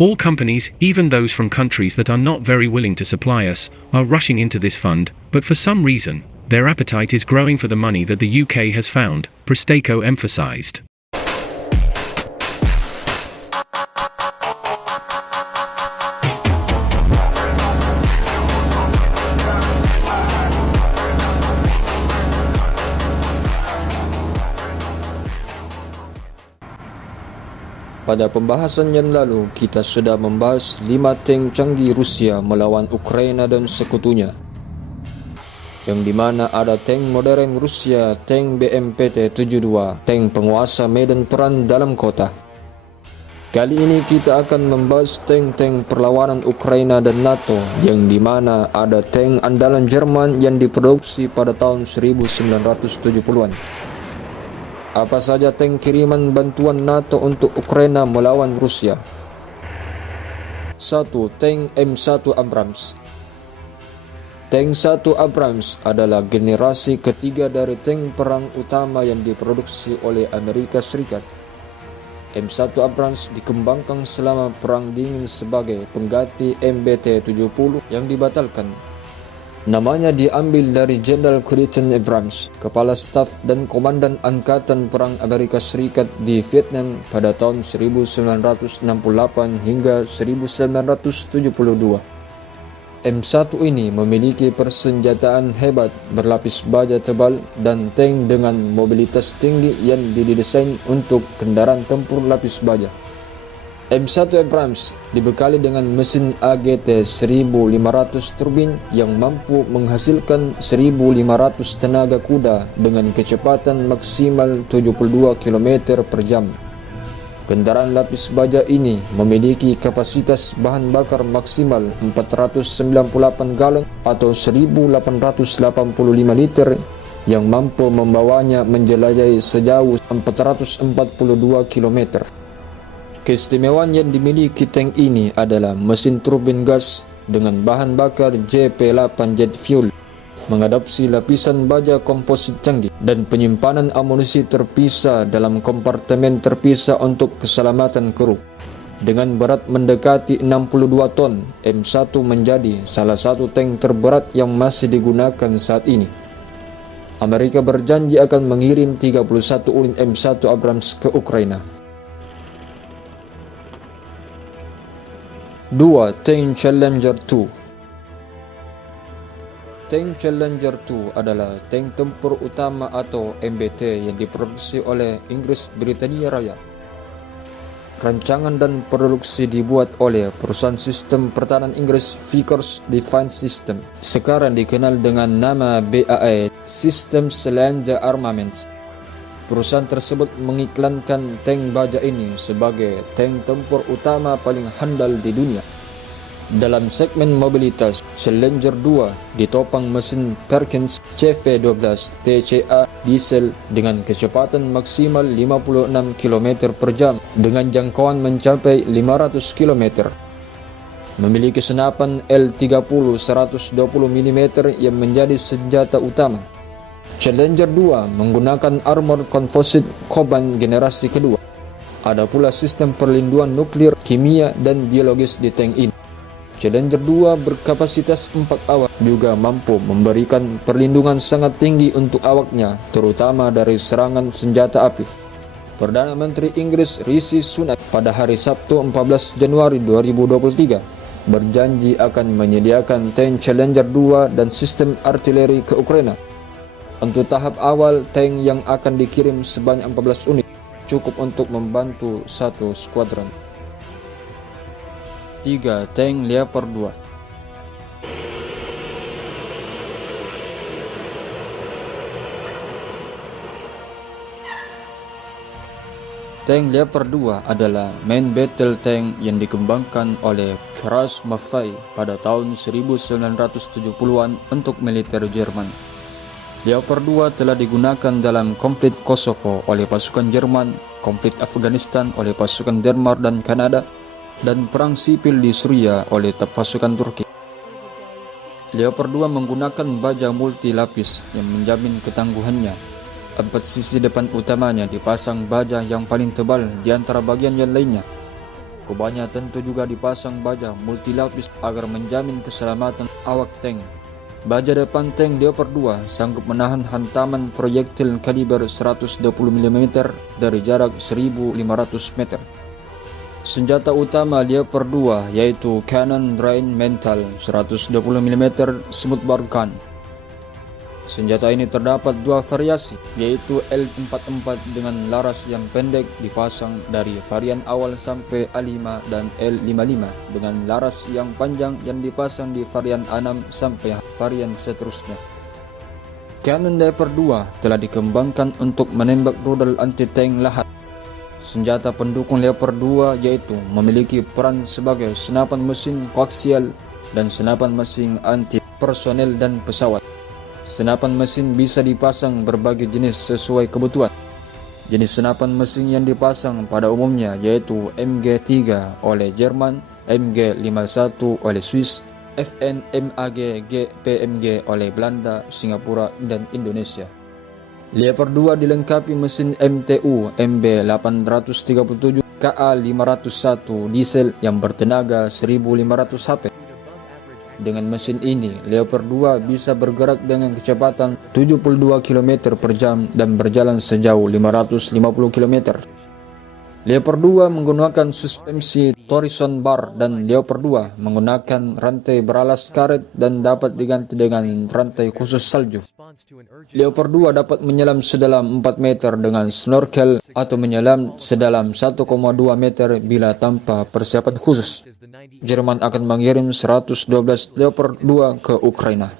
All companies, even those from countries that are not very willing to supply us, are rushing into this fund, but for some reason, their appetite is growing for the money that the UK has found, Prestako emphasized. Pada pembahasan yang lalu, kita sudah membahas 5 tank canggih Rusia melawan Ukraina dan sekutunya, yang dimana ada tank modern Rusia, tank BMPT-72, tank penguasa medan perang dalam kota. Kali ini kita akan membahas tank-tank perlawanan Ukraina dan NATO, yang dimana ada tank andalan Jerman yang diproduksi pada tahun 1970-an. Apa saja tank kiriman bantuan NATO untuk Ukraina melawan Rusia? 1. Tank M1 Abrams. Tank 1 Abrams adalah generasi ketiga dari tank perang utama yang diproduksi oleh Amerika Serikat. M1 Abrams dikembangkan selama Perang Dingin sebagai pengganti MBT-70 yang dibatalkan. Namanya diambil dari Jenderal Creighton Abrams, Kepala Staf dan Komandan Angkatan Perang Amerika Serikat di Vietnam pada tahun 1968 hingga 1972. M1 ini memiliki persenjataan hebat, berlapis baja tebal, dan tank dengan mobilitas tinggi yang didesain untuk kendaraan tempur lapis baja. M1 Abrams dibekali dengan mesin AGT 1500 turbin yang mampu menghasilkan 1500 tenaga kuda dengan kecepatan maksimal 72 km per jam. Kendaraan lapis baja ini memiliki kapasitas bahan bakar maksimal 498 galon atau 1885 liter yang mampu membawanya menjelajahi sejauh 442 km. Keistimewaan yang dimiliki tank ini adalah mesin turbin gas dengan bahan bakar JP8 jet fuel, mengadopsi lapisan baja komposit canggih, dan penyimpanan amunisi terpisah dalam kompartemen terpisah untuk keselamatan kru. Dengan berat mendekati 62 ton, M1 menjadi salah satu tank terberat yang masih digunakan saat ini. Amerika berjanji akan mengirim 31 unit M1 Abrams ke Ukraina. 2. Tank Challenger 2. Tank Challenger 2 adalah tank tempur utama atau MBT yang diproduksi oleh Inggris Britania Raya. Rancangan dan produksi dibuat oleh perusahaan sistem pertahanan Inggris Vickers Defence System, sekarang dikenal dengan nama BAE System Challenger Armaments. Perusahaan tersebut mengiklankan tank baja ini sebagai tank tempur utama paling handal di dunia. Dalam segmen mobilitas, Challenger 2 ditopang mesin Perkins CV12 TCA diesel dengan kecepatan maksimal 56 km per jam dengan jangkauan mencapai 500 km. Memiliki senapan L30 120 mm yang menjadi senjata utama. Challenger 2 menggunakan armor composite Coban generasi kedua. Ada pula sistem perlindungan nuklir, kimia, dan biologis di tank ini. Challenger 2 berkapasitas 4 awak, juga mampu memberikan perlindungan sangat tinggi untuk awaknya, terutama dari serangan senjata api. Perdana Menteri Inggris Rishi Sunak pada hari Sabtu 14 Januari 2023 berjanji akan menyediakan tank Challenger 2 dan sistem artileri ke Ukraina. Untuk tahap awal, tank yang akan dikirim sebanyak 14 unit, cukup untuk membantu satu skuadron. 3. Tank Leopard 2. Tank Leopard 2 adalah main battle tank yang dikembangkan oleh Krauss Maffei pada tahun 1970-an untuk militer Jerman. Leopard 2 telah digunakan dalam konflik Kosovo oleh pasukan Jerman, konflik Afghanistan oleh pasukan Denmark dan Kanada, dan perang sipil di Suriah oleh pasukan Turki. Leopard 2 menggunakan baja multi lapis yang menjamin ketangguhannya. 4 sisi depan utamanya dipasang baja yang paling tebal di antara bagian yang lainnya. Kubahnya tentu juga dipasang baja multilapis agar menjamin keselamatan awak tank. Baja depan tank Leopard 2 sanggup menahan hantaman proyektil kaliber 120 mm dari jarak 1.500 meter. Senjata utama Leopard 2 yaitu Cannon Rheinmetall 120 mm smoothbore gun. Senjata ini terdapat dua variasi, yaitu L44 dengan laras yang pendek dipasang dari varian awal sampai A5 dan L55 dengan laras yang panjang yang dipasang di varian A6 sampai varian seterusnya. Cannon Leopard 2 telah dikembangkan untuk menembak rudal anti-tank lahat. Senjata pendukung Leopard 2 yaitu memiliki peran sebagai senapan mesin koaksial dan senapan mesin anti-personel dan pesawat. Senapan mesin bisa dipasang berbagai jenis sesuai kebutuhan. Jenis senapan mesin yang dipasang pada umumnya yaitu MG3 oleh Jerman, MG51 oleh Swiss, FN MAG GPMG oleh Belanda, Singapura, dan Indonesia. Leopard 2 dilengkapi mesin MTU MB837 KA501 diesel yang bertenaga 1500 HP. Dengan mesin ini, Leopard 2 bisa bergerak dengan kecepatan 72 km per jam dan berjalan sejauh 550 km. Leopard 2 menggunakan suspensi torsion bar dan Leopard 2 menggunakan rantai beralas karet dan dapat diganti dengan rantai khusus salju. Leopard 2 dapat menyelam sedalam 4 meter dengan snorkel atau menyelam sedalam 1,2 meter bila tanpa persiapan khusus. Jerman akan mengirim 112 Leopard 2 ke Ukraina.